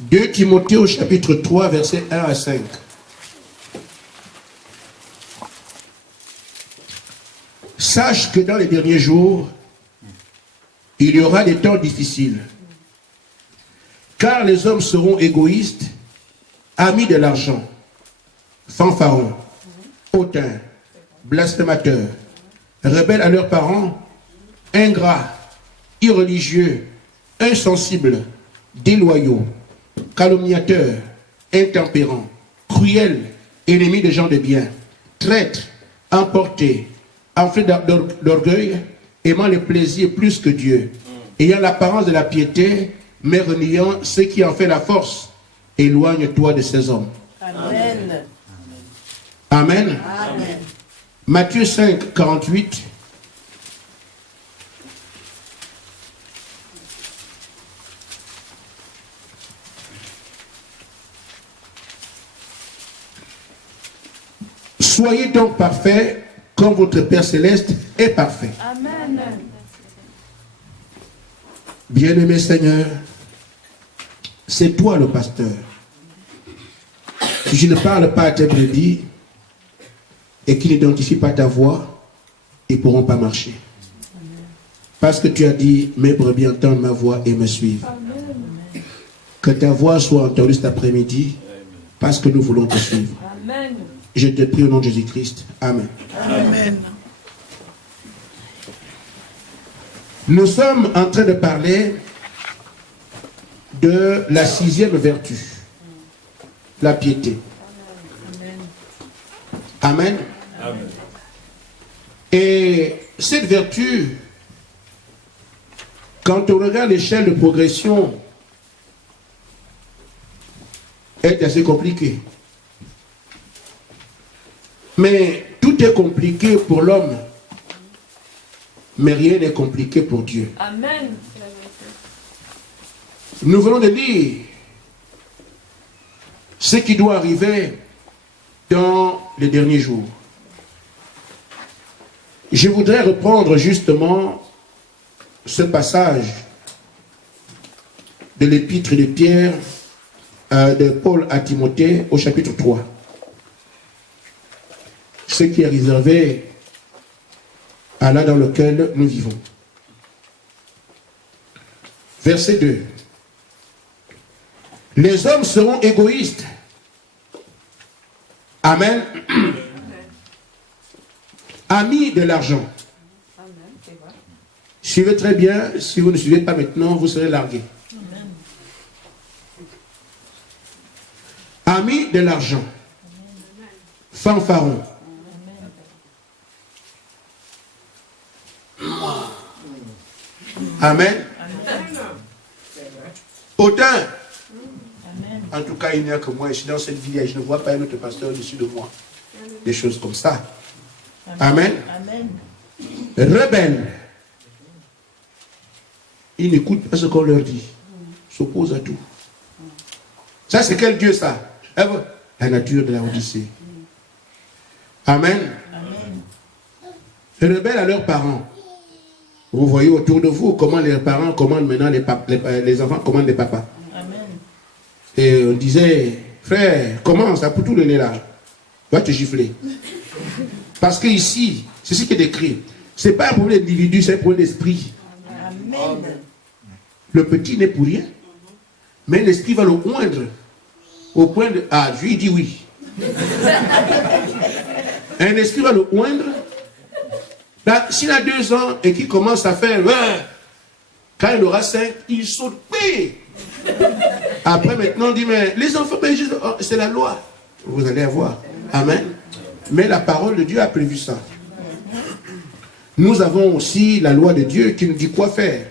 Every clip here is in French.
2 Timothée au chapitre 3, versets 1 à 5. Sache que dans les derniers jours, il y aura des temps difficiles. Car les hommes seront égoïstes, amis de l'argent, fanfarons, hautains, blasphémateurs, rebelles à leurs parents, ingrats, irreligieux, insensibles, déloyaux, calomniateurs, intempérants, cruels, ennemis des gens de bien, traîtres, emportés, enflés d'orgueil, aimant les plaisirs plus que Dieu, ayant l'apparence de la piété, mais reniant ce qui en fait la force. Éloigne-toi de ces hommes. Amen. Amen. Amen. Matthieu 5, 48. Soyez donc parfaits comme votre Père Céleste est parfait. Amen. Bien-aimé Seigneur, c'est toi le pasteur. Si je ne parle pas à tes brebis et qu'ils n'identifient pas ta voix, ils ne pourront pas marcher. Parce que tu as dit, mes brebis entendent ma voix et me suivent. Amen. Que ta voix soit entendue cet après-midi, parce que nous voulons te suivre. Amen. Je te prie au nom de Jésus-Christ. Amen. Amen. Nous sommes en train de parler de la 6e vertu, la piété. Amen. Amen. Et cette vertu, quand on regarde l'échelle de progression, est assez compliquée. Mais tout est compliqué pour l'homme, mais rien n'est compliqué pour Dieu. Amen. Nous venons de lire ce qui doit arriver dans les derniers jours. Je voudrais reprendre justement ce passage de l'épître de Pierre, de Paul à Timothée au chapitre 3. Ce qui est réservé à l'âge dans lequel nous vivons. Verset 2. Les hommes seront égoïstes. Amen. Amis de l'argent. Suivez très bien. Si vous ne suivez pas maintenant, vous serez largués. Amis de l'argent. Fanfarons. Amen. Autant. En tout cas, il n'y a que moi. Je suis dans cette vie et je ne vois pas un autre pasteur au-dessus de moi. Des choses comme ça. Amen. Amen. Rebelles. Ils n'écoutent pas ce qu'on leur dit. Ils s'opposent à tout. Ça, c'est quel Dieu ça? La nature de la Odyssée. Amen. Rebelles à leurs parents. Vous voyez autour de vous comment les parents commandent maintenant les enfants commandent les papas. Amen. Et on disait, frère, commence à pour tout donner là. Va te gifler. Parce que ici, c'est ce qui est décrit. Ce n'est pas un problème d'individu, c'est un problème d'esprit. Amen. Le petit n'est pour rien. Mais l'esprit va le oindre. Au point de... Ah, je lui dis oui. Un esprit va le oindre. S'il a 2 ans et qu'il commence à faire... Quand il aura 5, il saute. Après, maintenant, on dit, mais les enfants, c'est la loi. Vous allez avoir. Amen. Mais la parole de Dieu a prévu ça. Nous avons aussi la loi de Dieu qui nous dit quoi faire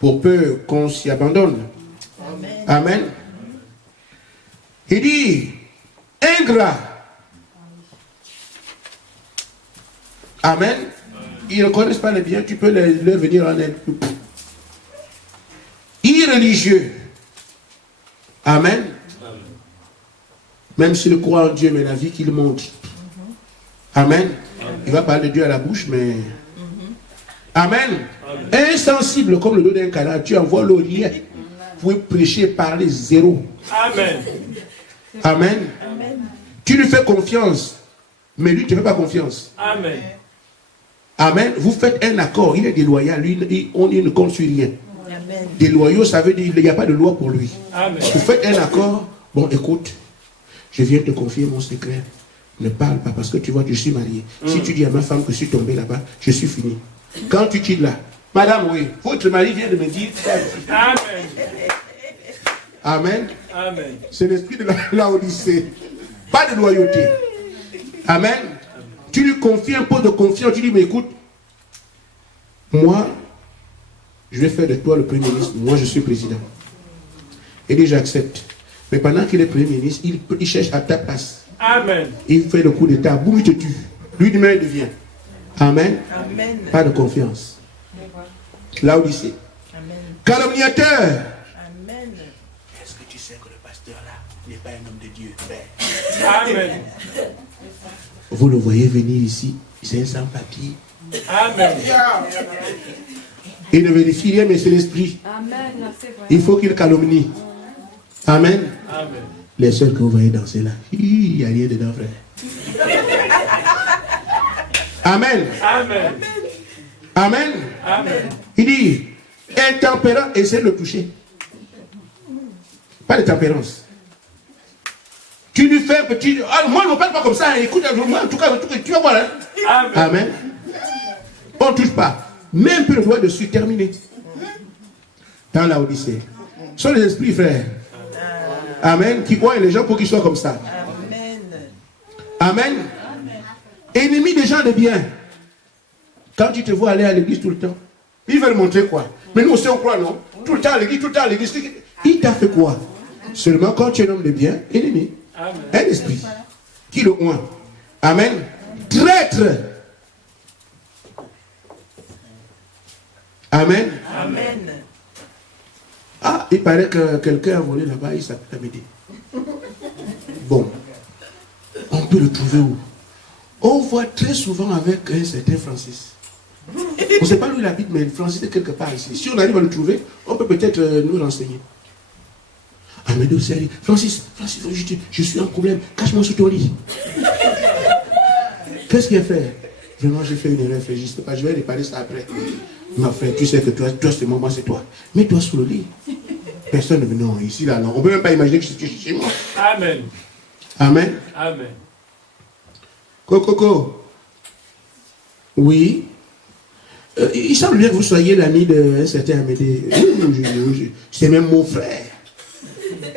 pour peu qu'on s'y abandonne. Amen. Amen. Il dit, ingrat. Amen. Ils ne connaissent pas les biens, tu peux leur venir en aide. Irreligieux. Amen. Même s'il croit en Dieu, mais la vie qu'il montre. Amen. Il va parler de Dieu à la bouche, mais... Amen. Insensible comme le dos d'un canard, tu envoies l'eau rien. pouvez prêcher et parler zéro. Amen. Amen. Tu lui fais confiance, mais lui, tu ne fais pas confiance. Amen. Amen. Vous faites un accord, il est déloyal, lui, il ne compte sur rien. Amen. Déloyaux, ça veut dire qu'il n'y a pas de loi pour lui. Amen. Vous faites un accord, bon, écoute, je viens te confier mon secret. Ne parle pas parce que tu vois, je suis marié. Si tu dis à ma femme que je suis tombé là-bas, je suis fini. Quand tu quittes là, madame, oui, votre mari vient de me dire. Amen. Amen. Amen. C'est l'esprit de la Odyssée. Pas de loyauté. Amen. Tu lui confies un peu de confiance. Tu dis, mais écoute, moi, je vais faire de toi le Premier ministre. Moi, je suis président. Il dit, j'accepte. Mais pendant qu'il est Premier ministre, il cherche à ta place. Amen. Il fait le coup d'état. Boum, il te tue. Lui, demain, il devient. Amen. Amen. Pas de confiance. La Odyssée. Amen. Calomniateur. Amen. Est-ce que tu sais que le pasteur là n'est pas un homme de Dieu, frère? Amen. Vous le voyez venir ici, c'est un sans-papier. Amen. Il ne vérifie rien, mais c'est l'esprit. Amen, c'est vrai. Il faut qu'il calomnie. Amen. Amen. Les sœurs que vous voyez danser là, il n'y a rien dedans, frère. Amen. Amen. Amen. Amen. Il dit, intempérant, essaie de le toucher. Pas de tempérance. Tu lui fais un petit... Ah, moi, je ne parle pas comme ça. Hein. Écoute, moi, en tout cas, tu vas voir. Hein. Amen. Amen. On ne touche pas. Mets un peu le doigt dessus, terminé. Dans la Odyssée. Ce sont les esprits, frères. Amen. Qui croient les gens pour qu'ils soient comme ça. Amen. Amen. Ennemi des gens de bien. Quand tu te vois aller à l'église tout le temps, ils veulent montrer quoi? Mais nous aussi on croit, non? Tout le temps à l'église, tout le temps à l'église. Il t'a fait quoi? Seulement quand tu es un homme de bien, ennemi. Amen. Un esprit. Qui le oint. Amen. Traître. Amen. Amen. Ah, il paraît que quelqu'un a volé là-bas, il s'appelle Amédée. Bon. On peut le trouver où? On voit très souvent avec un certain Francis. On ne sait pas où il habite, mais Francis est quelque part ici. Si on arrive à le trouver, on peut peut-être nous renseigner. Amédée aussi a dit, Francis, je suis en problème, cache-moi sous ton lit. Qu'est-ce qu'il a fait? Vraiment, j'ai fait une erreur, frère, je ne sais pas, je vais réparer ça après. Ma frère, tu sais que toi c'est moi, c'est toi. Mets-toi sous le lit. Personne ne veut, non, ici, là, non. On ne peut même pas imaginer que je suis chez moi. Amen. Amen. Amen. Coco. Oui. Il semble bien que vous soyez l'ami d'un certain Amédée. C'est même mon frère.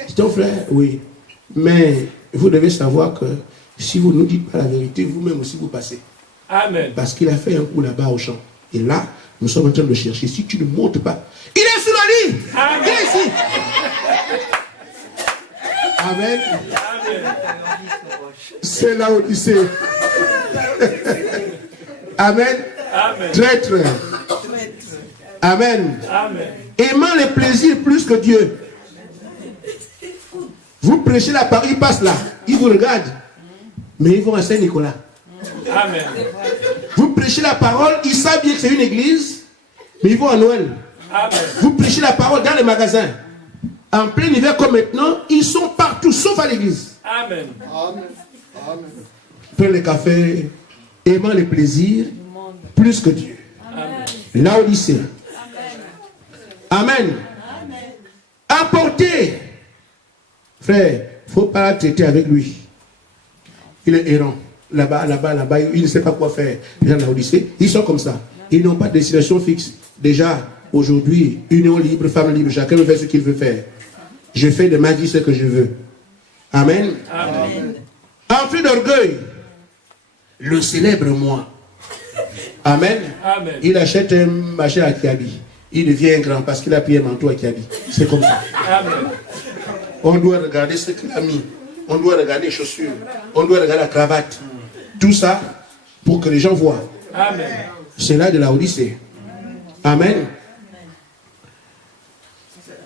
C'est ton frère? Oui. Mais vous devez savoir que si vous ne nous dites pas la vérité, vous-même aussi vous passez. Amen. Parce qu'il a fait un coup là-bas au champ. Et là, nous sommes en train de le chercher. Si tu ne montes pas, il est sous le lit. Amen. Il est ici. Amen. Amen. C'est la Odyssée. Amen. Amen. Traître. Amen. Amen. Aimant les plaisirs plus que Dieu. Vous prêchez la parole, ils passent là. Ils vous regardent. Mais ils vont à Saint-Nicolas. Amen. Vous prêchez la parole, ils savent bien que c'est une église, mais ils vont à Noël. Amen. Vous prêchez la parole dans les magasins. En plein hiver comme maintenant, ils sont partout, sauf à l'église. Amen. Prennent les cafés, aimant les plaisirs plus que Dieu. Amen. La Odyssée. Amen. Apporter. Frère, il ne faut pas traiter avec lui. Il est errant. Là-bas, il ne sait pas quoi faire. Les gens de la Odyssée, ils sont comme ça. Ils n'ont pas de destination fixe. Déjà, aujourd'hui, union libre, femme libre, chacun veut faire ce qu'il veut faire. Je fais de ma vie ce que je veux. Amen. Amen. Enflé d'orgueil, le célèbre moi. Amen. Amen. Il achète un machin à Kiabi. Il devient grand parce qu'il a pris un manteau à Kiabi. C'est comme ça. Amen. On doit regarder ce qu'il a mis. On doit regarder les chaussures. On doit regarder la cravate. Tout ça pour que les gens voient. Amen. C'est là de la Odyssée. Amen.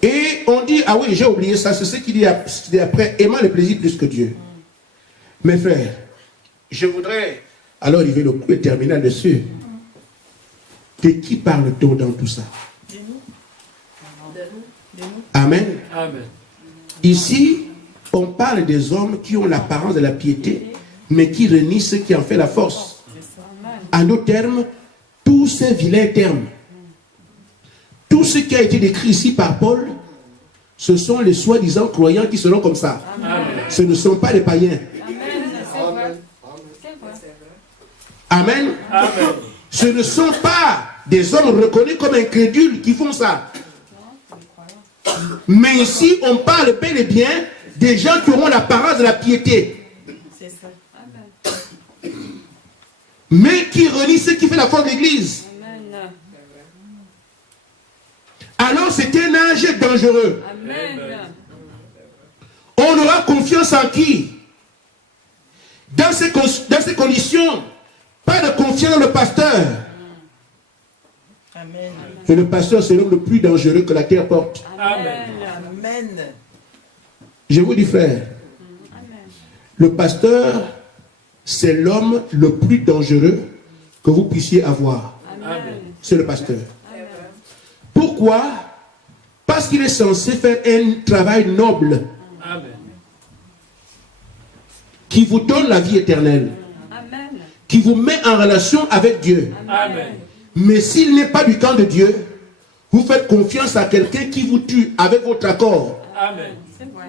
Et on dit, ah oui, j'ai oublié ça, c'est ce qu'il dit après, aimant le plaisir plus que Dieu. Mes frères, je voudrais alors arriver le coup et terminer là-dessus. De qui parle-t-on dans tout ça? De nous. Amen. Amen. Ici, on parle des hommes qui ont l'apparence de la piété, mais qui renient ce qui en fait la force. En d'autres termes, tous ces vilains termes, tout ce qui a été décrit ici par Paul, ce sont les soi-disant croyants qui seront comme ça. Amen. Ce ne sont pas les païens. Amen. Amen. Ce ne sont pas des hommes reconnus comme incrédules qui font ça. Mais ici, on parle bel et bien des gens qui auront l'apparence de la piété, C'est ça. mais qui renient ce qui fait la force de l'Église. Amen. Alors c'est un âge dangereux. Amen. On aura confiance en qui? Dans ces conditions, pas de confiance dans le pasteur. Amen. Et le pasteur, c'est l'homme le plus dangereux que la terre porte. Amen. Amen. Je vous dis, frère, le pasteur, c'est l'homme le plus dangereux que vous puissiez avoir. Amen. C'est le pasteur. Pourquoi? Parce qu'il est censé faire un travail noble Amen. qui vous donne la vie éternelle, Amen. qui vous met en relation avec Dieu. Amen. Mais s'il n'est pas du camp de Dieu, vous faites confiance à quelqu'un qui vous tue avec votre accord, Amen. C'est vrai.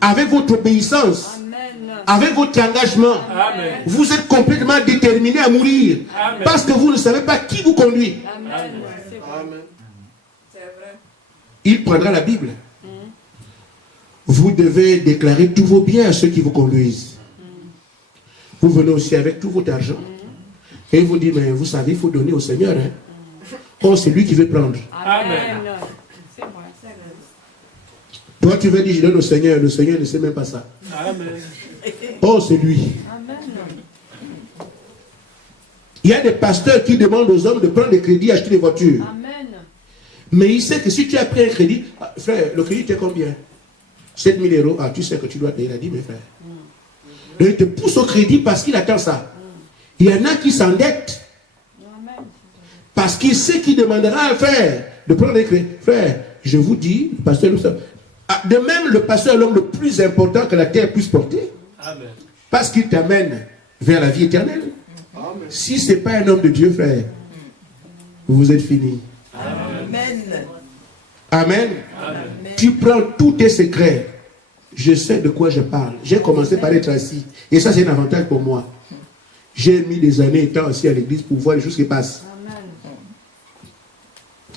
avec votre obéissance, Amen. avec votre engagement. Amen. Vous êtes complètement déterminé à mourir Amen. parce que vous ne savez pas qui vous conduit. Amen. C'est vrai. Il prendra la Bible. Vous devez déclarer tous vos biens à ceux qui vous conduisent. Vous venez aussi avec tout votre argent. Et il vous dit, mais vous savez, il faut donner au Seigneur. Hein. Oh, c'est lui qui veut prendre. Amen. C'est vrai. Toi, tu veux dire, je donne au Seigneur. Le Seigneur ne sait même pas ça. Amen. Oh, c'est lui. Amen. Il y a des pasteurs qui demandent aux hommes de prendre des crédits, acheter des voitures. Amen. Mais il sait que si tu as pris un crédit, ah, frère, le crédit est combien? 7 000 euros. Ah, tu sais que tu dois payer. Il a dit, mes frères. Il te pousse au crédit parce qu'il attend ça. Il y en a qui s'endettent Amen. parce qu'il sait qu'il demandera à un frère de prendre des crédits. Frère, je vous dis, le pasteur, de même, le pasteur est l'homme le plus important que la terre puisse porter Amen. parce qu'il t'amène vers la vie éternelle. Si ce n'est pas un homme de Dieu, frère, vous êtes fini. Amen. Amen. Amen. Tu prends tous tes secrets. Je sais de quoi je parle. J'ai commencé par être assis. Et ça, c'est un avantage pour moi. J'ai mis des années étant assis à l'église pour voir les choses qui passent.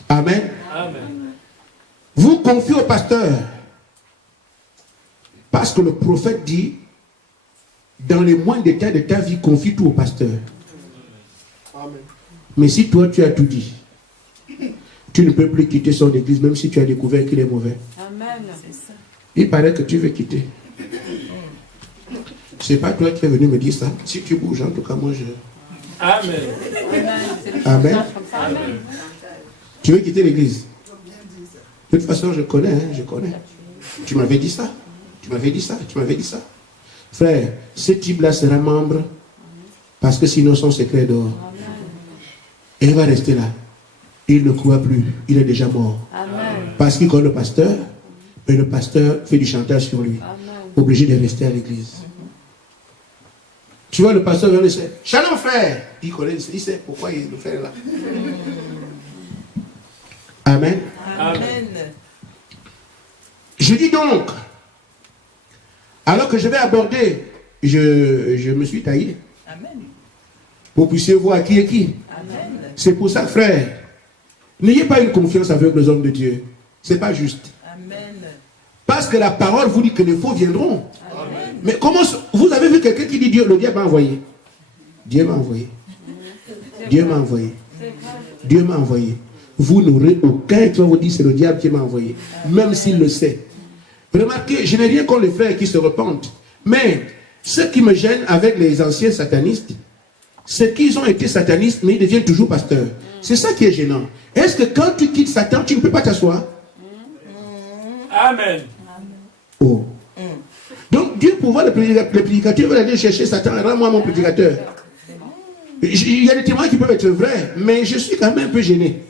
Amen. Amen. Amen. Vous confiez au pasteur. Parce que le prophète dit, dans les moindres détails de ta vie, confie tout au pasteur. Mais si toi, tu as tout dit, tu ne peux plus quitter son église, même si tu as découvert qu'il est mauvais. Amen. Il paraît que tu veux quitter. C'est pas toi qui es venu me dire ça. Si tu bouges, en tout cas, moi je... Amen. Amen. Amen. Tu veux quitter l'église? De toute façon, je connais, hein, je connais. Tu m'avais dit ça. Tu m'avais dit ça. Tu m'avais dit ça. Frère, ce type-là sera membre parce que sinon son secret est dehors. Et il va rester là. Il ne croit plus. Il est déjà mort. Amen. Parce qu'il connaît le pasteur, mais le pasteur fait du chantage sur lui. Obligé de rester à l'église. Tu vois, le pasteur vient de dire, Shalom frère. Il connaît, il sait pourquoi il le fait là. Amen. Amen. Je dis donc, alors que je vais aborder, je me suis taillé. Amen. Pour que vous puissiez voir qui est qui. Amen. C'est pour ça, frère, n'ayez pas une confiance avec les hommes de Dieu. C'est pas juste. Amen. Parce que la parole vous dit que les faux viendront. Amen. Mais comment vous avez vu quelqu'un qui dit Dieu, le diable m'a envoyé. Dieu m'a envoyé. Dieu m'a envoyé. Dieu m'a envoyé. Vous n'aurez aucun qui va vous dire c'est le diable qui m'a envoyé. Même s'il le sait. Remarquez, je n'ai rien contre les frères qui se repentent. Mais ce qui me gêne avec les anciens satanistes, c'est qu'ils ont été satanistes, mais ils deviennent toujours pasteurs. C'est ça qui est gênant. Est-ce que quand tu quittes Satan, tu ne peux pas t'asseoir? Amen. Oh. Donc Dieu, pour voir le prédicateur, va aller chercher Satan, rends-moi mon prédicateur. Il y a des témoins qui peuvent être vrais, mais je suis quand même un peu gêné.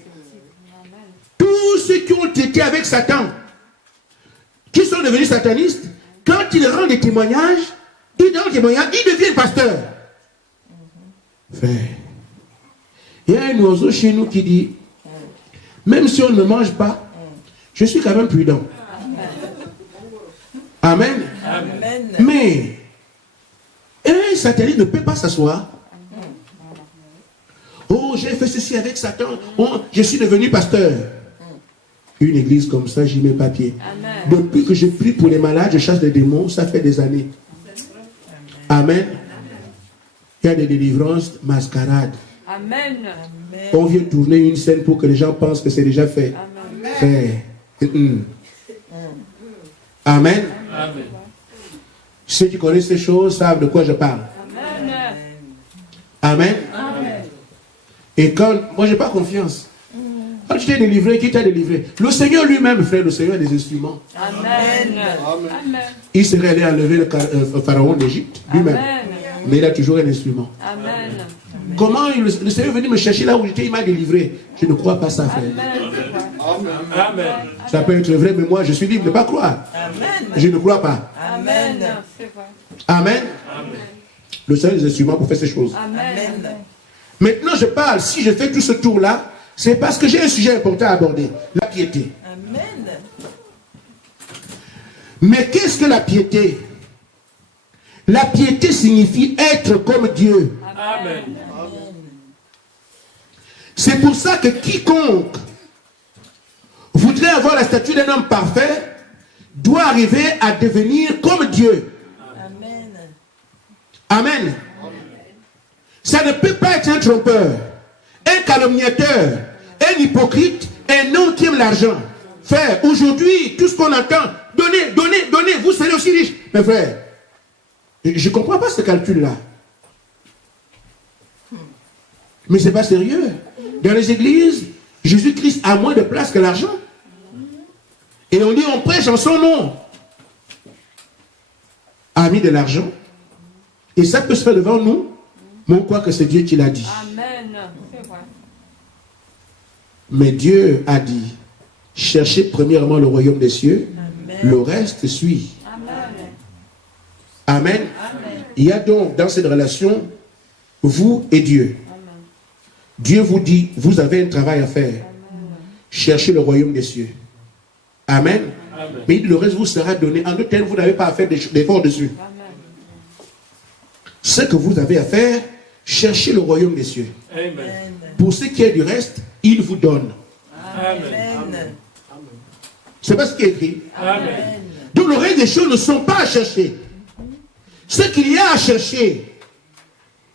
Tous ceux qui ont été avec Satan, qui sont devenus satanistes, quand ils rendent des témoignages, ils deviennent pasteurs. Frère, il y a un oiseau chez nous qui dit, même si on ne mange pas, je suis quand même prudent. Amen. Amen. Mais un sataniste ne peut pas s'asseoir. Oh, j'ai fait ceci avec Satan. Oh, je suis devenu pasteur. Une église comme ça, j'y mets pas pied. Amen. Depuis que je prie pour les malades, je chasse des démons, ça fait des années. Amen. Il y a des délivrances mascarades. Amen. On vient tourner une scène pour que les gens pensent que c'est déjà fait. Amen. Fait. Amen. Amen. Ceux qui connaissent ces choses savent de quoi je parle. Amen. Amen. Amen. Et quand, moi j'ai pas confiance. Quand tu t'es délivré, qui t'a délivré? Le Seigneur lui-même, frère, le Seigneur a des instruments. Amen. Amen. Il serait allé enlever le pharaon d'Égypte lui-même. Amen. Mais il a toujours un instrument. Amen. Comment le Seigneur est venu me chercher là où j'étais, il m'a délivré? Je ne crois pas ça, frère. Amen. Ça peut être vrai, mais moi je suis libre de ne pas croire. Amen. Je ne crois pas. Amen. C'est vrai. Amen. Le Seigneur a des instruments pour faire ces choses. Amen. Maintenant je parle, si je fais tout ce tour-là, c'est parce que j'ai un sujet important à aborder, la piété. Amen. Mais qu'est-ce que la piété? La piété signifie être comme Dieu. Amen. C'est pour ça que quiconque voudrait avoir la statue d'un homme parfait doit arriver à devenir comme Dieu. Amen. Amen. Ça ne peut pas être un trompeur, un calomniateur, un hypocrite, un homme qui aime l'argent. Frère, aujourd'hui, tout ce qu'on entend, donnez, donnez, donnez, vous serez aussi riche. Mais frère, je ne comprends pas ce calcul-là. Mais ce n'est pas sérieux. Dans les églises, Jésus-Christ a moins de place que l'argent. Et on dit, on prêche en son nom. A mis de l'argent. Et ça peut se faire devant nous. Mais on croit que c'est Dieu qui l'a dit. Amen. C'est vrai. Mais Dieu a dit, cherchez premièrement le royaume des cieux. Amen. Le reste suit. Amen. Amen. Amen. Il y a donc dans cette relation, vous et Dieu. Amen. Dieu vous dit, vous avez un travail à faire. Cherchez le royaume des cieux. Amen. Amen. Mais le reste vous sera donné. En d'autres termes, vous n'avez pas à faire d'efforts dessus. Amen. Ce que vous avez à faire, cherchez le royaume des cieux. Amen. Pour ce qui est du reste, il vous donne. Amen. Amen. C'est pas ce qui est écrit. Amen. Donc le reste des choses ne sont pas à chercher. Ce qu'il y a à chercher,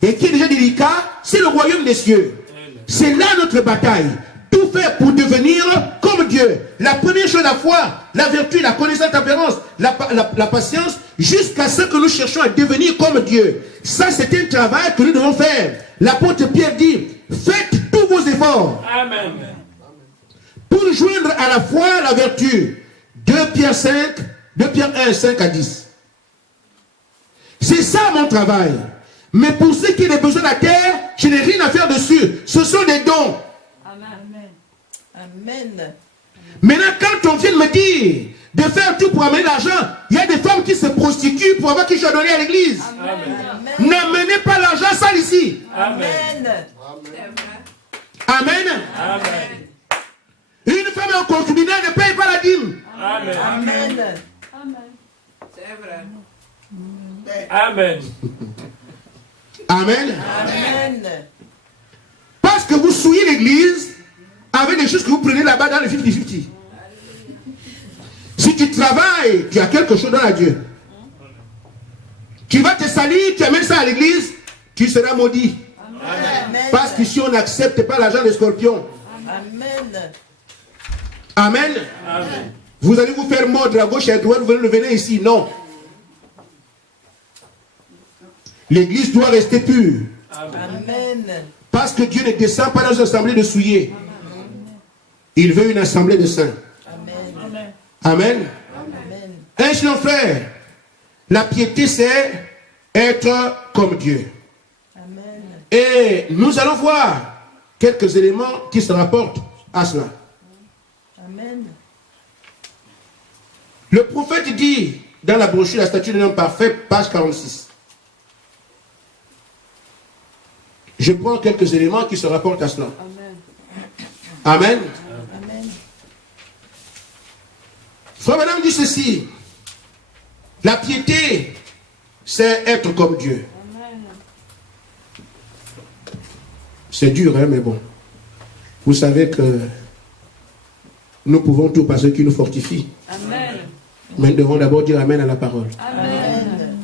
et qui est déjà délicat, c'est le royaume des cieux. C'est là notre bataille. Tout faire pour devenir comme Dieu. La première chose, la foi, la vertu, la connaissance, la tempérance, la patience, jusqu'à ce que nous cherchons à devenir comme Dieu. Ça, c'est un travail que nous devons faire. L'apôtre Pierre dit, faites tous vos efforts Amen. pour joindre à la foi la vertu. 2 Pierre 1, 5 à 10. C'est ça mon travail. Mais pour ce qui est des besoins de la terre, je n'ai rien à faire dessus. Ce sont des dons. Amen. Amen. Maintenant, quand on vient de me dire de faire tout pour amener l'argent, il y a des femmes qui se prostituent pour avoir qui je donner à l'église. Amen. N'amenez pas l'argent sale ici. Amen. Amen. Amen. Une femme en concubinage ne paye pas la dîme. Amen. Amen. Amen. Amen. Amen. Parce que vous souillez l'église avec des choses que vous prenez là-bas dans le 50-50. Si tu travailles, tu as quelque chose dans la Dieu. Tu vas te salir, tu amènes ça à l'église, tu seras maudit. Amen. Parce qu'ici on n'accepte pas l'argent des scorpions. Amen. Amen. Amen. Vous allez vous faire mordre à gauche et à droite, vous venez ici. Non. L'église doit rester pure. Amen. Parce que Dieu ne descend pas dans une assemblée de souillés. Il veut une assemblée de saints. Amen. Amen. Amen. Ainsi, mon frère, la piété, c'est être comme Dieu. Amen. Et nous allons voir quelques éléments qui se rapportent à cela. Amen. Le prophète dit dans la brochure La statue d'un homme parfait, page 46. Je prends quelques éléments qui se rapportent à cela. Amen. Amen. Amen. Frère Madame dit ceci. La piété, c'est être comme Dieu. Amen. C'est dur, hein, mais bon. Vous savez que nous pouvons tout par ceux qui nous fortifient. Amen. Mais nous devons d'abord dire Amen à la parole. Amen.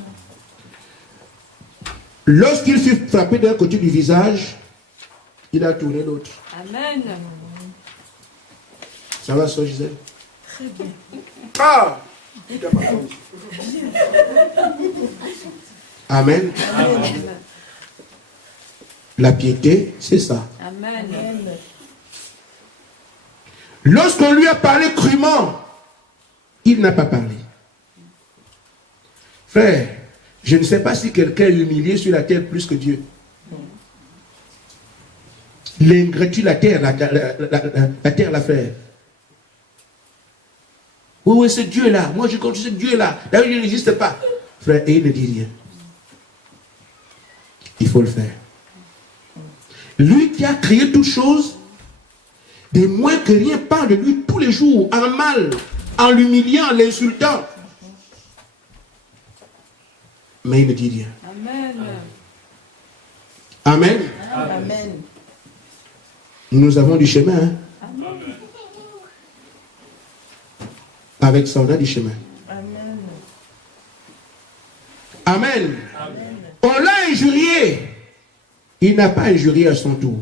Lorsqu'il fut frappé d'un côté du visage, il a tourné l'autre. Amen. Ça va, ça, Gisèle? Très bien. Ah! Amen. Amen. La piété, c'est ça. Amen. Amen. Lorsqu'on lui a parlé crûment, il n'a pas parlé. Frère, je ne sais pas si quelqu'un est humilié sur la terre plus que Dieu. L'ingratitude, la terre, la terre, la frère. Oui, oui, c'est Dieu là. Moi, je compte ce Dieu là. D'ailleurs, il n'existe pas. Frère, et il ne dit rien. Il faut le faire. Lui qui a créé toutes choses, de moins que rien parle de lui tous les jours, en mal, en l'humiliant, en l'insultant. Mais il ne dit rien. Amen. Amen. Amen. Nous avons du chemin. Hein? Avec ça, on a du chemin. Amen. Amen. On l'a injurié. Il n'a pas injurié à son tour.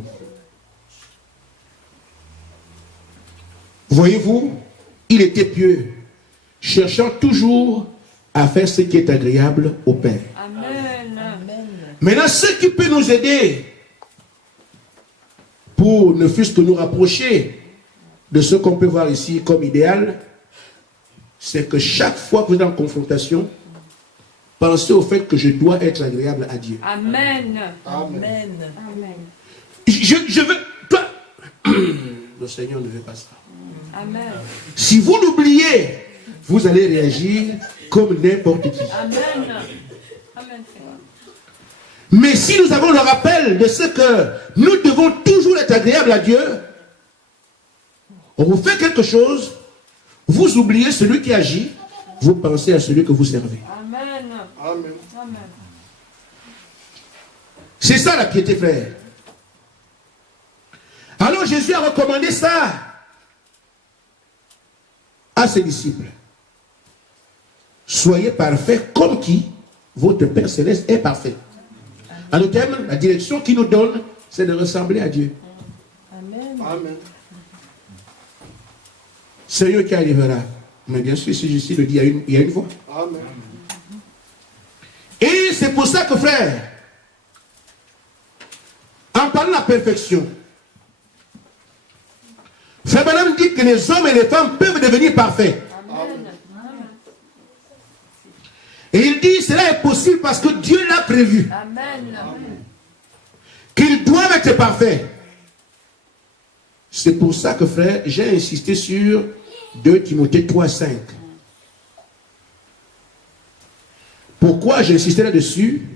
Voyez-vous, il était pieux, cherchant toujours à faire ce qui est agréable au Père. Amen. Amen. Maintenant, ce qui peut nous aider pour ne fût-ce que nous rapprocher de ce qu'on peut voir ici comme idéal, c'est que chaque fois que vous êtes en confrontation, pensez au fait que je dois être agréable à Dieu. Amen. Amen. Amen. Je veux... Toi, le Seigneur ne veut pas ça. Amen. Si vous l'oubliez, vous allez réagir comme n'importe qui. Amen. Amen, Seigneur. Mais si nous avons le rappel de ce que nous devons toujours être agréables à Dieu, on vous fait quelque chose, vous oubliez celui qui agit, vous pensez à celui que vous servez. Amen. Amen. Amen. C'est ça la piété, frère. Alors Jésus a recommandé ça à ses disciples. Soyez parfaits comme qui? Votre Père Céleste est parfait. En d'autres termes, la direction qu'il nous donne, c'est de ressembler à Dieu. Amen. Amen. C'est eux qui arrivera. Mais bien sûr, si je le dis, il y a une voie. Amen. Et c'est pour ça que, frère, en parlant de la perfection, Frère Branham dit que les hommes et les femmes peuvent devenir parfaits. Amen. Et il dit cela est possible parce que Dieu l'a prévu. Amen. Qu'ils doivent être parfaits. C'est pour ça que, frère, j'ai insisté sur 2 Timothée 3,5. Pourquoi j'ai insisté là-dessus?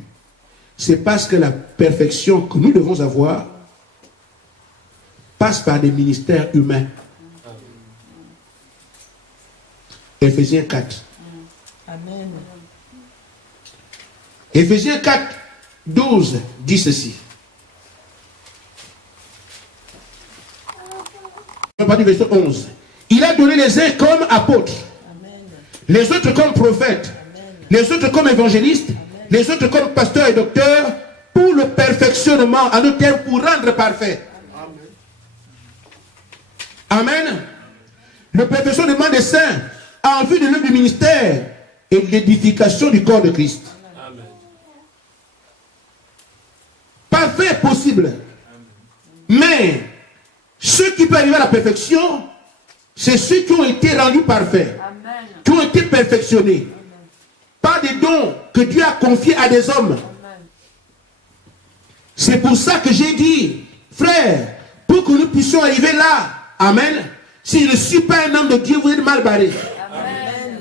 C'est parce que la perfection que nous devons avoir passe par des ministères humains. Éphésiens 4. Amen. Éphésiens 4, 12 dit ceci. À partir du verset 11. Il a donné les uns comme apôtres, Amen. les autres comme prophètes, les autres comme évangélistes, les autres comme pasteurs et docteurs, pour le perfectionnement, en d'autres termes, pour rendre parfait. Amen. Le perfectionnement des saints en vue de l'œuvre du ministère et de l'édification du corps de Christ. Amen. Parfait est possible. Mais ceux qui peuvent arriver à la perfection, c'est ceux qui ont été rendus parfaits, Amen. qui ont été perfectionnés. Pas des dons que Dieu a confiés à des hommes. Amen. C'est pour ça que j'ai dit, frère, pour que nous puissions arriver là, amen. Si je ne suis pas un homme de Dieu, vous êtes mal barré. Amen.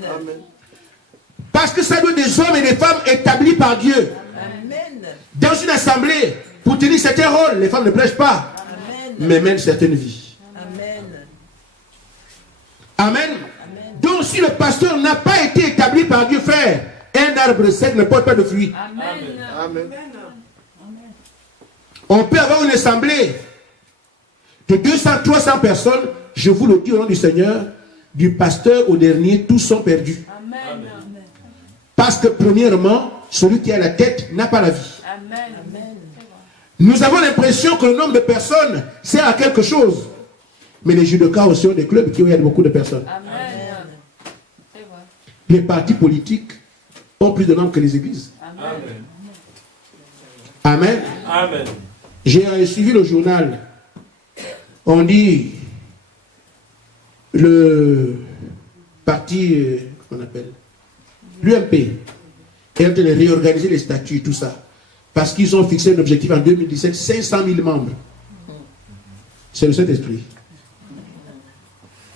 Parce que ça doit être des hommes et des femmes établis par Dieu. Amen. Dans une assemblée, pour tenir certains rôles, les femmes ne prêchent pas, Amen. mais mènent certaines vies. Amen. Amen. Donc si le pasteur n'a pas été établi par Dieu, frère, un arbre sec ne porte pas de fruits. Amen. On peut avoir une assemblée de 200, 300 personnes, je vous le dis au nom du Seigneur, du pasteur au dernier, tous sont perdus. Amen. Parce que premièrement, celui qui a la tête n'a pas la vie. Amen. Nous avons l'impression que le nombre de personnes sert à quelque chose. Mais les judokas aussi ont des clubs qui où il y a beaucoup de personnes. Amen. C'est vrai. Les partis politiques ont plus de membres que les églises. Amen. Amen. Amen. J'ai suivi le journal. On dit le parti, qu'on appelle l'UMP, est en train de réorganiser les statuts, tout ça. Parce qu'ils ont fixé un objectif en 2017, 500 000 membres. C'est le Saint-Esprit.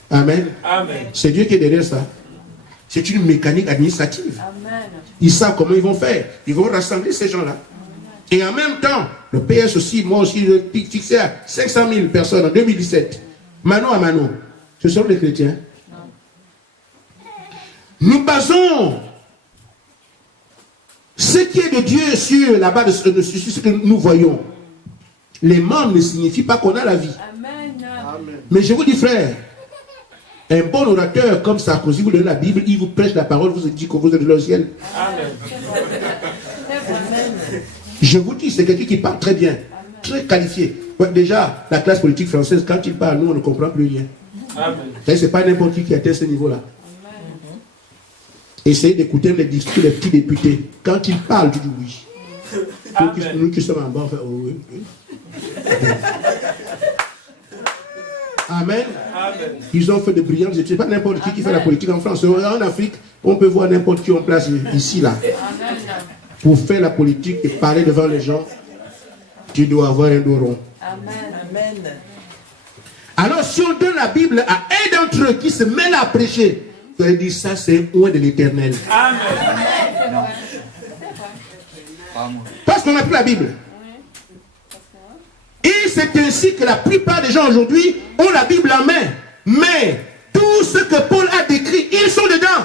Amen. Amen. C'est Dieu qui est derrière ça. C'est une mécanique administrative. Amen. Ils savent comment ils vont faire. Ils vont rassembler ces gens-là. Et en même temps, le PS aussi, moi aussi, je fixé à 500 000 personnes en 2017. Mano à mano. Ce sont les chrétiens. Nous basons ce qui est de Dieu sur là-bas, sur ce que nous voyons. Les membres ne signifient pas qu'on a la vie. Amen. Mais je vous dis, frère, un bon orateur comme Sarkozy, vous donnez la Bible, il vous prêche la parole, vous dit que vous êtes dans le ciel. Amen. Je vous dis, c'est quelqu'un qui parle très bien, très qualifié. Ouais, déjà, la classe politique française, quand il parle, nous, on ne comprend plus rien. Amen. Ce n'est pas n'importe qui atteint ce niveau-là. Essayez d'écouter les discours des petits députés. Quand ils parlent, tu dis oui. Nous qui sommes en bas, on fait oh, oui. Amen. Amen. Ils ont fait de brillantes études. Ce n'est pas n'importe qui fait la politique en France. En Afrique, on peut voir n'importe qui en place ici, là. Pour faire la politique et parler devant les gens, tu dois avoir un dos rond. Amen. Alors, si on donne la Bible à un d'entre eux qui se met là à prêcher, tu vas dire ça, c'est loin de l'éternel. Amen. Parce qu'on n'a plus la Bible. Et c'est ainsi que la plupart des gens aujourd'hui ont la Bible en main. Mais tout ce que Paul a décrit, ils sont dedans.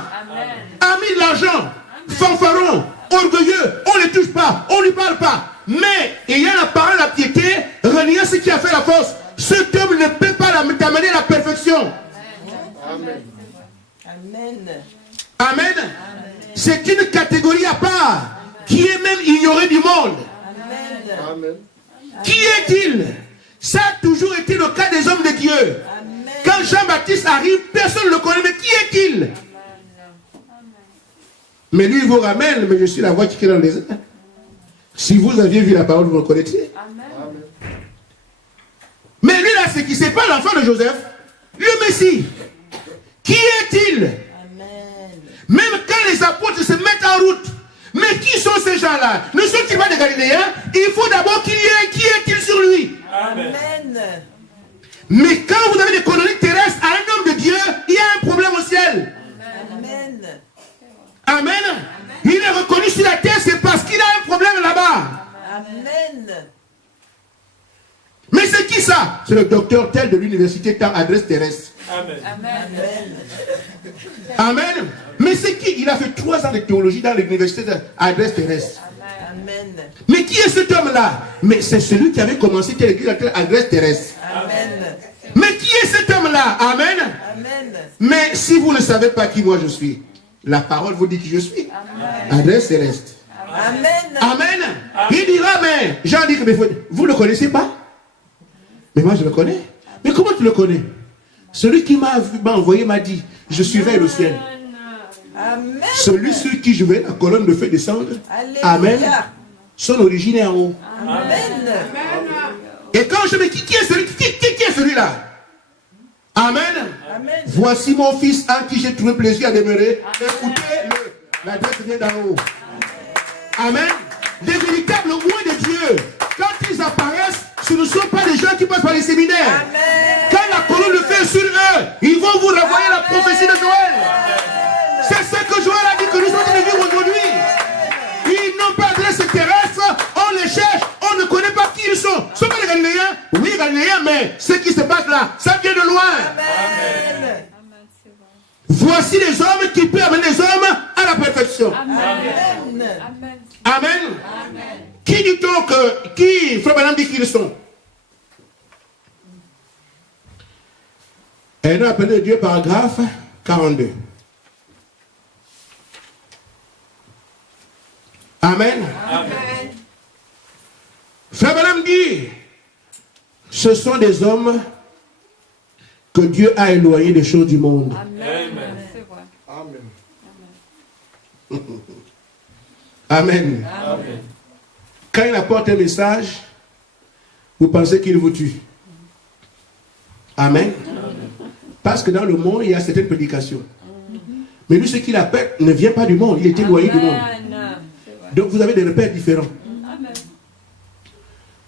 Amis de l'argent, fanfarons, orgueilleux, on ne les touche pas, on ne lui parle pas. Mais ayant la parole, la piété, reniant ce qui a fait la force, cet homme ne peut pas t'amener à la perfection. Amen. Amen. C'est une catégorie à part qui est même ignorée du monde. Amen. Qui est-il? Ça a toujours été le cas des hommes de Dieu. Amen. Quand Jean-Baptiste arrive, personne ne le connaît. Mais qui est-il? Mais lui, il vous ramène, mais je suis la voix qui crie dans le désert. Si vous aviez vu la parole, vous me connaîtriez. Mais lui, là, c'est qui? C'est pas l'enfant de Joseph. Le Messie. Qui est-il? Même quand les apôtres se mettent en route, mais qui sont ces gens-là? Ne sont-ils pas des Galiléens? Il faut d'abord qu'il y ait qui est-il sur lui? Amen. Mais quand vous avez des colonies terrestres à un homme de Dieu, il y a un problème au ciel. Amen. Il est reconnu sur la terre, c'est parce qu'il a un problème là-bas. Mais c'est qui ça? C'est le docteur tel de l'université tant adresse terrestre. Amen. Amen. Mais c'est qui? Il a fait 3 ans de théologie dans l'université d'adresse terrestre. Mais qui est cet homme-là? Mais c'est celui qui avait commencé l'église adresse terrestre. Mais qui est cet homme-là? Amen. Mais si vous ne savez pas qui moi je suis, la parole vous dit qui je suis. Adresse terrestre. Amen. Il dira, mais Jean dit que vous ne le connaissez pas? Mais moi je le connais. Mais comment tu le connais? Celui qui m'a envoyé m'a dit, je surveille le ciel. Celui sur qui je vais la colonne de feu descendre. Amen. Son origine est en haut. Et quand je me dis, qui est celui-là? Amen. Voici mon fils en qui j'ai trouvé plaisir à demeurer. Écoutez-le. L'adresse vient d'en haut. Amen. Les véritables loin de Dieu, quand ils apparaissent, ce ne sont pas des gens qui passent par les séminaires. Quand la colonne de feu est sur eux, ils vont vous renvoyer la prophétie de Joël. C'est ce que Joël a dit que nous sommes de vivre est galiléen, mais ce qui se passe là, ça vient de loin. Amen. Amen, c'est vrai. Voici les hommes qui peuvent amener les hommes à la perfection. Amen. Amen. Amen. Amen. Amen. Qui dit donc, qui, Frère Branham dit qu'ils sont? Et nous appelons Dieu paragraphe 42. Amen. Amen. Frère Branham dit, ce sont des hommes que Dieu a éloignés des choses du monde. Amen. C'est vrai. Amen. Amen. Quand il apporte un message, vous pensez qu'il vous tue. Amen. Parce que dans le monde, il y a certaines prédications. Mais lui, ce qu'il appelle ne vient pas du monde. Il est éloigné du monde. Amen. C'est vrai. Donc vous avez des repères différents. Amen.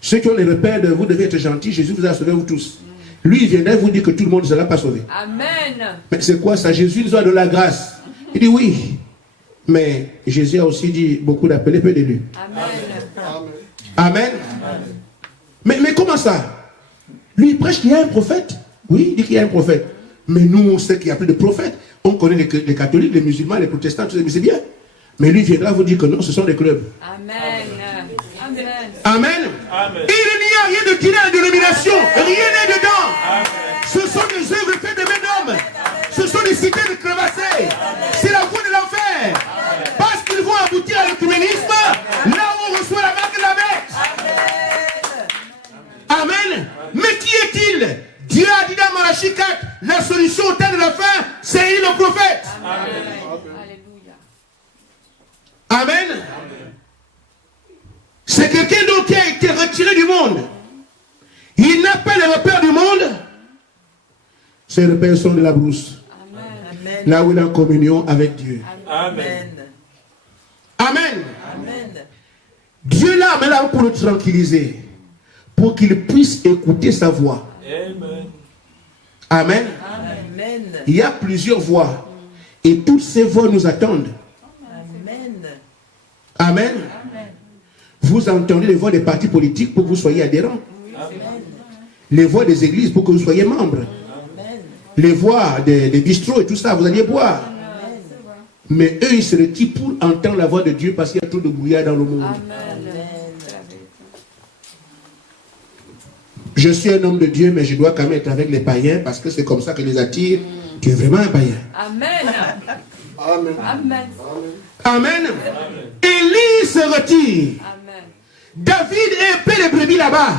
Ceux qui ont les repères de vous devez être gentils, Jésus vous a sauvé vous tous. Lui, il viendrait vous dire que tout le monde ne sera pas sauvé. Amen. Mais c'est quoi ça? Jésus nous a de la grâce. Il dit oui. Mais Jésus a aussi dit beaucoup d'appelés, peu d'élus. Amen. Amen. Mais comment ça? Lui, il prêche qu'il y a un prophète. Oui, il dit qu'il y a un prophète. Mais nous, on sait qu'il n'y a plus de prophètes. On connaît les catholiques, les musulmans, les protestants, tout ça, mais c'est bien. Mais lui viendra vous dire que non, ce sont des clubs. Amen. Amen. Amen. Amen. Il n'y a rien de tiré à la dénomination. Rien n'est dedans. Ce sont des œuvres faites de main d'homme. Ce sont des cités de crevassés. C'est la voie de l'enfer. Parce qu'ils vont aboutir à l'œcuménisme, là où on reçoit la marque de la bête. Amen. Mais qui est-il? Dieu a dit dans Malachie 4, la solution au temps de la fin, c'est le prophète. Alléluia. Amen. C'est quelqu'un donc qui a été retiré du monde. Il n'a pas les repères du monde. Ses repères sont de la brousse. Amen. Là où il est en communion avec Dieu. Amen. Amen. Amen. Dieu l'a amené là pour le tranquilliser. Pour qu'il puisse écouter sa voix. Amen. Amen. Amen. Il y a plusieurs voix. Et toutes ces voix nous attendent. Amen. Amen. Vous entendez les voix des partis politiques pour que vous soyez adhérents. Les voix des églises pour que vous soyez membres. Amen. Les voix des bistrots et tout ça, vous alliez boire. Mais eux, ils se retirent pour entendre la voix de Dieu parce qu'il y a trop de brouillard dans le monde. Je suis un homme de Dieu, mais je dois quand même être avec les païens parce que c'est comme ça que les attire. Tu es vraiment un païen. Amen. Amen. Amen. Amen. Élie se retire. Amen. David est paix les brebis là-bas.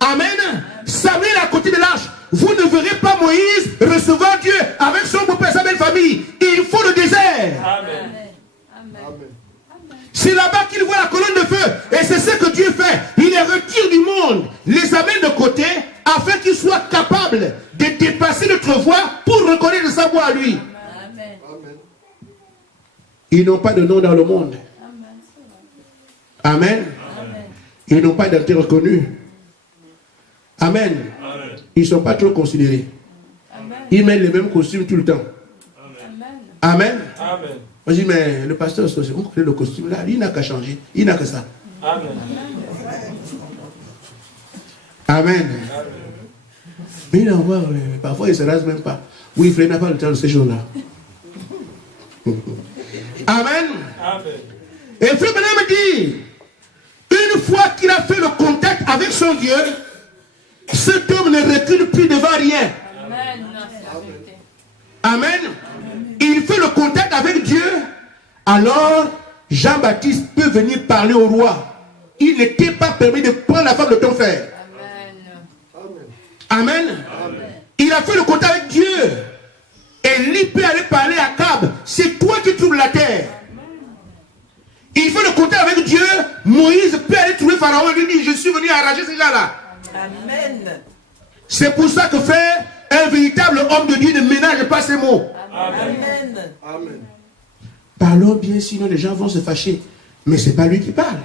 Amen. Amen. Samuel à côté de l'arche. Vous ne verrez pas Moïse recevoir Dieu avec son beau-père, sa belle famille. Il faut le désert. Amen. Amen. C'est là-bas qu'il voit la colonne de feu. Et c'est ce que Dieu fait. Il les retire du monde, les amène de côté, afin qu'ils soient capables de dépasser notre voie pour reconnaître sa voix à lui. Amen. Ils n'ont pas de nom dans le monde. Amen. Ils n'ont pas d'identité reconnue. Amen. Ils ne sont pas trop considérés. Ils mettent les mêmes costumes tout le temps. Amen. Amen. Moi je dis, mais le pasteur, on connaît le costume là, il n'a qu'à changer. Il n'a que ça. Amen. Amen. Mais il en voit, parfois il ne se rase même pas. Oui, frère, il n'a pas le temps de ces choses-là. Amen. Amen. Et frère Branham me dit, une fois qu'il a fait le contact avec son Dieu, cet homme ne recule plus devant rien. Amen. C'est la vérité. Amen. Il fait le contact avec Dieu. Alors, Jean-Baptiste peut venir parler au roi. Il n'était pas permis de prendre la femme de ton frère. Amen. Amen. Il a fait le contact avec Dieu. Et lui peut aller parler à Cab. C'est toi qui trouves la terre. Il fait le contact avec Dieu. Moïse peut aller trouver Pharaon et lui dire, je suis venu arracher ces gens-là. Amen. C'est pour ça que frère, un véritable homme de Dieu ne ménage pas ses mots. Amen. Amen. Parlons bien, sinon les gens vont se fâcher. Mais ce n'est pas lui qui parle.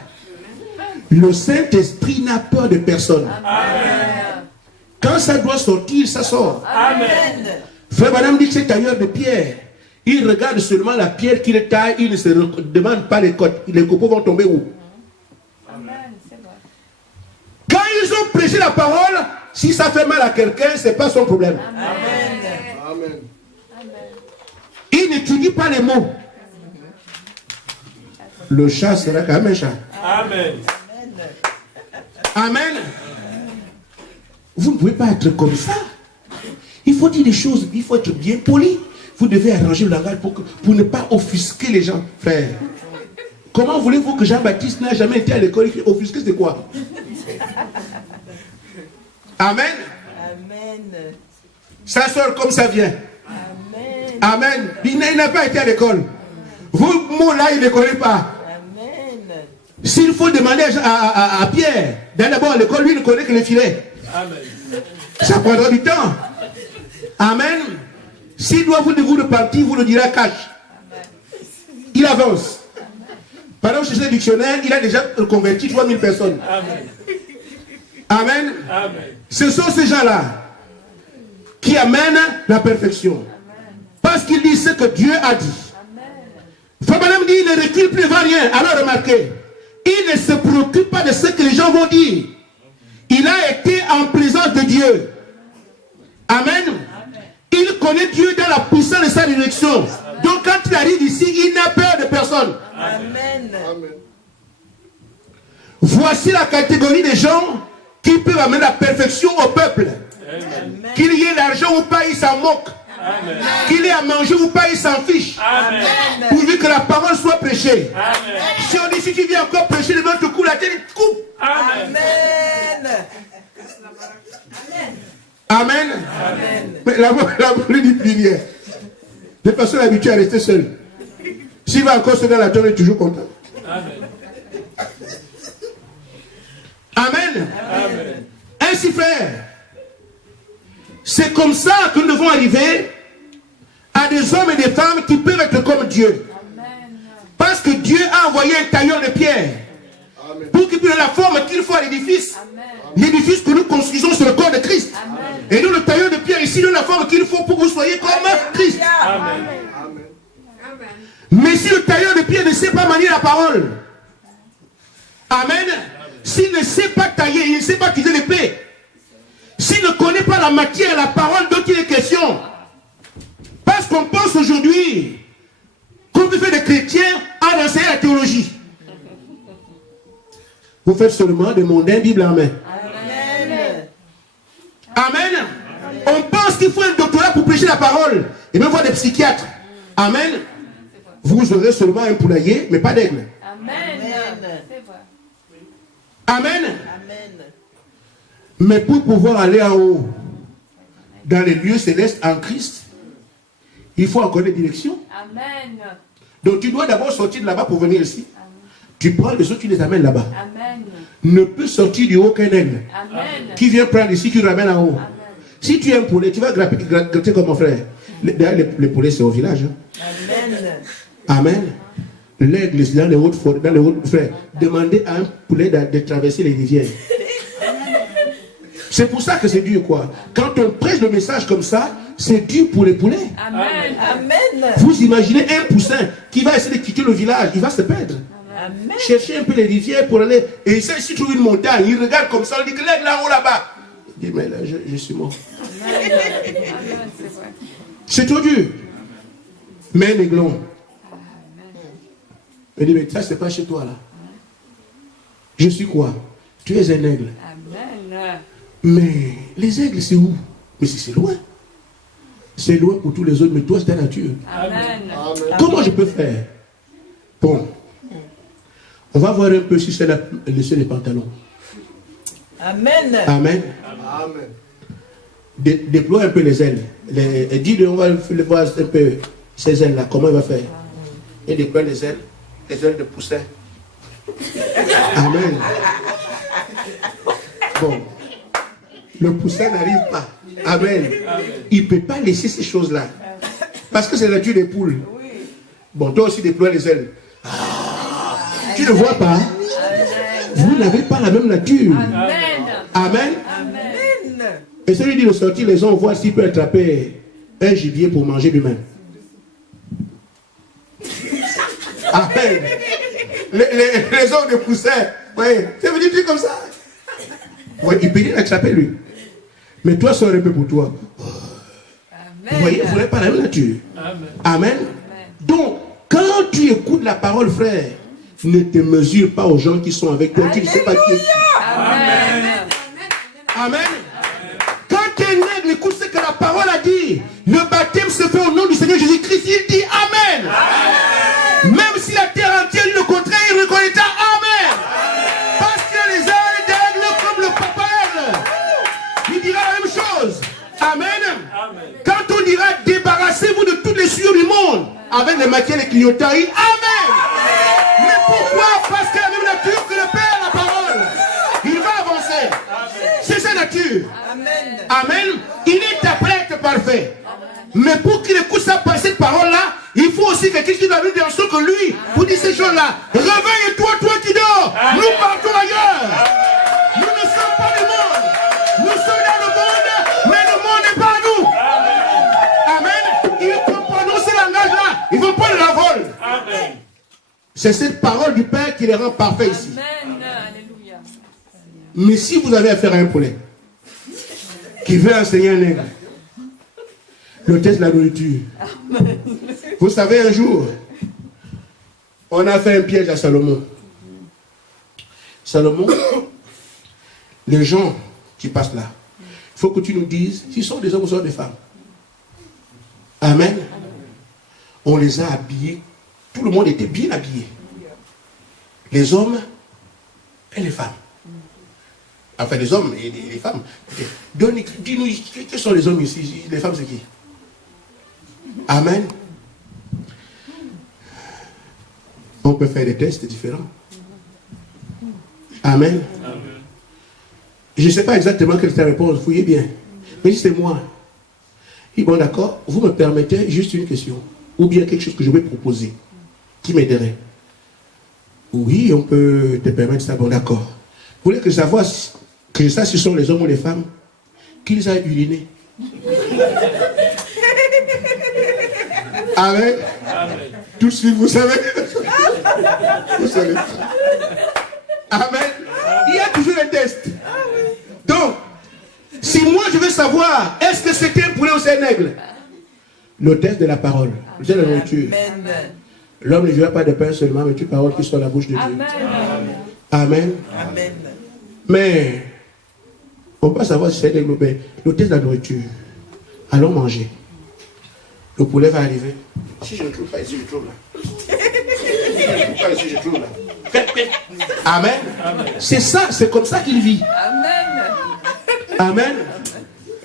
Le Saint-Esprit n'a peur de personne. Amen. Quand ça doit sortir, ça sort. Amen. Frère Branham dit que c'est tailleur de pierre. Il regarde seulement la pierre qu'il taille, il ne se demande pas les côtes. Les copeaux vont tomber où? Amen. C'est vrai. Quand ils ont prêché la parole, Si ça fait mal à quelqu'un, ce n'est pas son problème. Amen. Il n'étudie pas les mots. Le chat sera quand même un chat. Amen. Amen. Vous ne pouvez pas être comme ça. Il faut dire des choses, il faut être bien poli. Vous devez arranger le langage pour ne pas offusquer les gens, frère. Comment voulez-vous que Jean-Baptiste n'a jamais été à l'école? Offusquer, c'est quoi? Amen. Amen. Ça sort comme ça vient. Amen. Amen. Il n'a pas été à l'école. Vous, moi là, il ne connaît pas. Amen. S'il faut demander à Pierre d'aller d'abord à l'école, lui ne connaît que les filets. Amen. Ça prendra du temps. Amen. S'il doit vous repartir, vous le direz cash. Il avance. Pendant que je cherche le dictionnaire, il a déjà converti 3000 personnes. Amen. Amen. Amen. Ce sont ces gens-là qui amènent la perfection. Parce qu'ils disent ce que Dieu a dit. Madame dit, il ne recule plus devant rien. Alors remarquez, il ne se préoccupe pas de ce que les gens vont dire. Il a été en présence de Dieu. Amen. Il connaît Dieu dans la puissance de sa direction. Donc quand il arrive ici, il n'a peur de personne. Amen. Voici la catégorie des gens qui peuvent amener la perfection au peuple. Amen. Qu'il y ait l'argent ou pas, il s'en moque. Amen. Qu'il ait à manger ou pas, il s'en fiche. Amen. Pourvu que la parole soit prêchée. Amen. Si on dit, si tu viens encore prêcher devant te coups la tête, il te coupe. Amen. Amen. Amen. Mais la ne dit plus rien. De personnes habituées à rester seules. S'il va encore se dans la tombe, il est toujours content. Amen. Amen. Amen. Ainsi, frère, c'est comme ça que nous devons arriver à des hommes et des femmes qui peuvent être comme Dieu. Parce que Dieu a envoyé un tailleur de pierre pour qu'il puisse donner la forme qu'il faut à l'édifice. L'édifice que nous construisons sur le corps de Christ. Et nous, le tailleur de pierre ici, donne la forme qu'il faut pour que vous soyez comme Christ. Amen. Mais si le tailleur de pierre ne sait pas manier la parole, amen, s'il ne sait pas tailler, il ne sait pas utiliser l'épée, s'il ne connaît pas la matière, la parole dont il est question, parce qu'on pense aujourd'hui qu'on peut faire des chrétiens à enseigner la théologie. Vous faites seulement des mondains, Bible en main. Amen. On pense qu'il faut un doctorat pour prêcher la parole. Et même voir des psychiatres. Amen. Vous aurez seulement un poulailler, mais pas d'aigle. Amen. Amen. Amen. Mais pour pouvoir aller en haut, dans les lieux célestes en Christ, il faut encore des directions. Amen. Donc tu dois d'abord sortir de là-bas pour venir ici. Tu prends les autres, tu les amènes là-bas. Amen. Ne peut sortir du haut qu'un aigle. Amen. Qui vient prendre ici, tu le ramènes en haut. Si tu es un poulet, tu vas gratter comme mon frère. D'ailleurs, les poulets, c'est au village. Hein. Amen. Amen. L'aigle, c'est dans les hautes forêts, dans les hautes frères. Demandez à un poulet de traverser les rivières. C'est pour ça que c'est dur, quoi. Quand on prêche le message comme ça, c'est dur pour les poulets. Amen. Amen. Vous imaginez un poussin qui va essayer de quitter le village, il va se perdre. Amen. Chercher un peu les rivières pour aller. Et il sait, s'il trouve une montagne, il regarde comme ça, il dit que l'aigle là-haut, là-bas. Il dit, mais là, je suis mort. C'est trop dur. Mais un aiglon. Il dit, mais ça, c'est pas chez toi, là. Je suis quoi? Tu es un aigle. Amen. Mais les aigles, c'est où? Mais c'est loin. C'est loin pour tous les autres, mais toi, c'est ta nature. Amen. Comment je peux faire? Bon. On va voir un peu si c'est laisser les pantalons. Amen. Amen. Amen. Déploie un peu les ailes. Dis, on va voir un peu ces ailes-là, comment il va faire. Et déploie les ailes de poussin. Amen. Bon. Le poussin n'arrive pas. Amen. Il ne peut pas laisser ces choses-là. Parce que c'est la nature des poules. Bon, toi aussi déploie les ailes. Tu ne vois pas? Vous n'avez pas la même nature. Amen. Amen. Et celui dit de sortir les gens, voir s'il peut attraper un gibier pour manger lui-même. Amen. Les hommes de poussin, oui, ça veut dire comme ça. Ouais, il peut bien l'attraper lui. Mais toi, c'est un peu pour toi. Amen. Vous voyez, vous n'avez pas la même nature. Amen. Amen. Donc, quand tu écoutes la parole, frère, ne te mesure pas aux gens qui sont avec toi. Tu ne sais pas qui est qui. Amen. Amen. Quand un nègre écoute ce que la parole a dit, le baptême se fait au nom du Seigneur Jésus-Christ, il dit Amen. Même si la terre entière dit le contraire, il reconnaîtra Amen. Parce que les ânes d'aigle comme le papa aigle, il dira la même chose. Amen. Quand on dira débarrassez-vous de toutes les souillures du monde avec les matières et les clignotants, il dit Amen. Mais pourquoi? Parce qu'il a la même nature que le Père, la parole. Il va avancer. C'est sa nature. Amen. Amen. Il est appelé à être parfait. Mais pour qu'il écoute cette parole-là, il faut aussi quelqu'un qui doit vivre dans ce que lui, pour dire ces choses-là. Réveille-toi, toi qui dors. Nous partons ailleurs. Nous ne sommes pas du monde. Nous sommes dans le monde, mais le monde n'est pas à nous. Amen. Ils comprendront ce langage-là. Ils ne vont pas de la vol. C'est cette parole du Père qui les rend parfaits ici. Amen. Alléluia. Mais si vous avez affaire à un poulet qui veut enseigner un nègre, le test de la nourriture. Vous savez, un jour, on a fait un piège à Salomon. Salomon, les gens qui passent là, il faut que tu nous dises s'ils sont des hommes ou sont des femmes. Amen. On les a habillés. Tout le monde était bien habillé. Les hommes et les femmes. Enfin, les hommes et les femmes. Dis-nous, quels sont les hommes ici? Les femmes, c'est qui? Amen. On peut faire des tests différents. Amen. Je ne sais pas exactement quelle est ta réponse, fouillez bien. Mais si c'est moi. Et bon, d'accord, vous me permettez juste une question. Ou bien quelque chose que je vais proposer. Qui m'aiderait? Oui, on peut te permettre ça. Bon, d'accord. Vous voulez que je sache si ce sont les hommes ou les femmes? Qu'ils aillent uriner. Amen. Tout de suite, vous savez. Vous savez. Amen. Il y a toujours un test. Donc, si moi je veux savoir, est-ce que c'est un poulet ou c'est un aigle? Le test de la parole. C'est la nourriture. Amen. L'homme ne vivra pas de pain seulement, mais toute parole qui soit la bouche de Dieu. Amen. Amen. Amen. Mais, on peut savoir si c'est un aigle ou pas. Le test de la nourriture. Allons manger. Le poulet va arriver. Si je ne trouve pas ici, je trouve là. Si je ne trouve pas ici, je trouve là. Amen. C'est ça, c'est comme ça qu'il vit. Amen. Amen.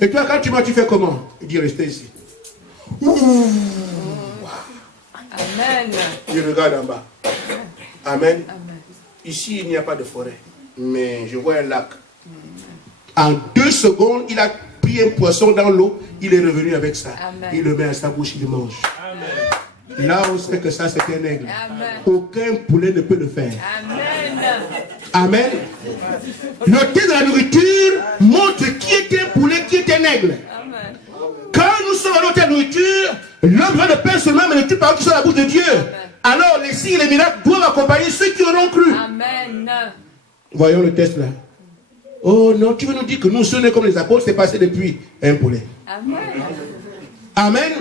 Et toi, quand tu m'as, tu fais comment? Il dit, restez ici. Amen. Je regarde en bas. Amen. Ici, il n'y a pas de forêt. Mais je vois un lac. En 2 secondes, il a pris un poisson dans l'eau. Il est revenu avec ça. Amen. Il le met à sa bouche, il le mange. Là, on sait que ça, c'est un aigle. Amen. Aucun poulet ne peut le faire. Amen. Amen. Le thé de la nourriture montre qui est un poulet, qui est un aigle. Amen. Quand nous sommes à notre nourriture, l'homme va de pain seulement, mais ne tue pas qui sont à la bouche de Dieu. Alors, les signes et les miracles doivent accompagner ceux qui auront cru. Amen. Voyons le test là. Oh non, tu veux nous dire que nous sommes comme les apôtres, c'est passé depuis un poulet. Amen. Amen.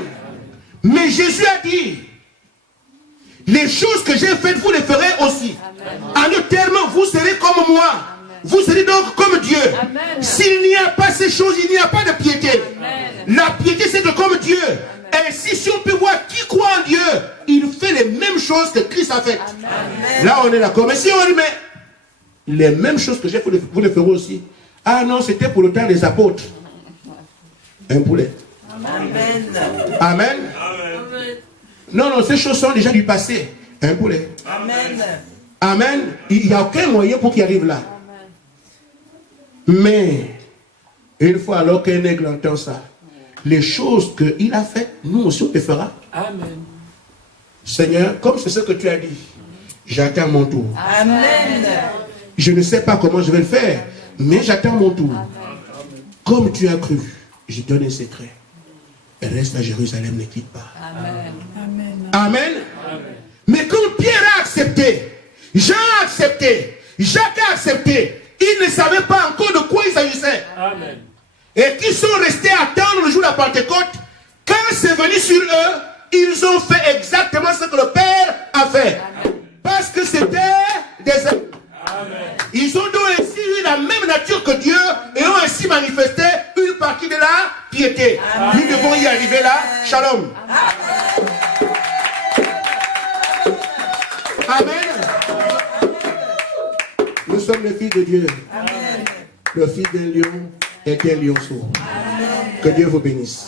Mais Jésus a dit, les choses que j'ai faites, vous les ferez aussi. En d'autres termes, vous serez comme moi. Vous serez donc comme Dieu. Amen. S'il n'y a pas ces choses, il n'y a pas de piété. Amen. La piété, c'est de comme Dieu. Ainsi, si on peut voir qui croit en Dieu, il fait les mêmes choses que Christ a faites. Amen. Là, on est d'accord. Mais si on dit, mais les mêmes choses que j'ai fait, vous les ferez aussi. Ah non, c'était pour le temps des apôtres. Un poulet. Amen. Amen. Non, non, ces choses sont déjà du passé. Un poulet. Amen. Amen. Il n'y a aucun moyen pour qu'il arrive là. Mais, une fois alors qu'un aigle entend ça, les choses qu'il a faites, nous aussi on les fera. Amen. Seigneur, comme c'est ce que tu as dit, j'attends mon tour. Amen. Je ne sais pas comment je vais le faire, mais j'attends mon tour. Comme tu as cru, je donne un secret. Reste à Jérusalem, ne quitte pas. Amen. Amen. Mais comme Pierre a accepté, Jean a accepté, Jacques a accepté, ils ne savaient pas encore de quoi il s'agissait. Amen. et qui sont restés à attendre le jour de la Pentecôte, quand c'est venu sur eux, ils ont fait exactement ce que le Père a fait. Parce que c'était des hommes. Ils ont donc ainsi eu la même nature que Dieu et ont ainsi manifesté une partie de la piété. Nous devons y arriver là. Shalom. Amen. Nous sommes les fils de Dieu. Le fils d'un lion est un lionceau. Que Dieu vous bénisse.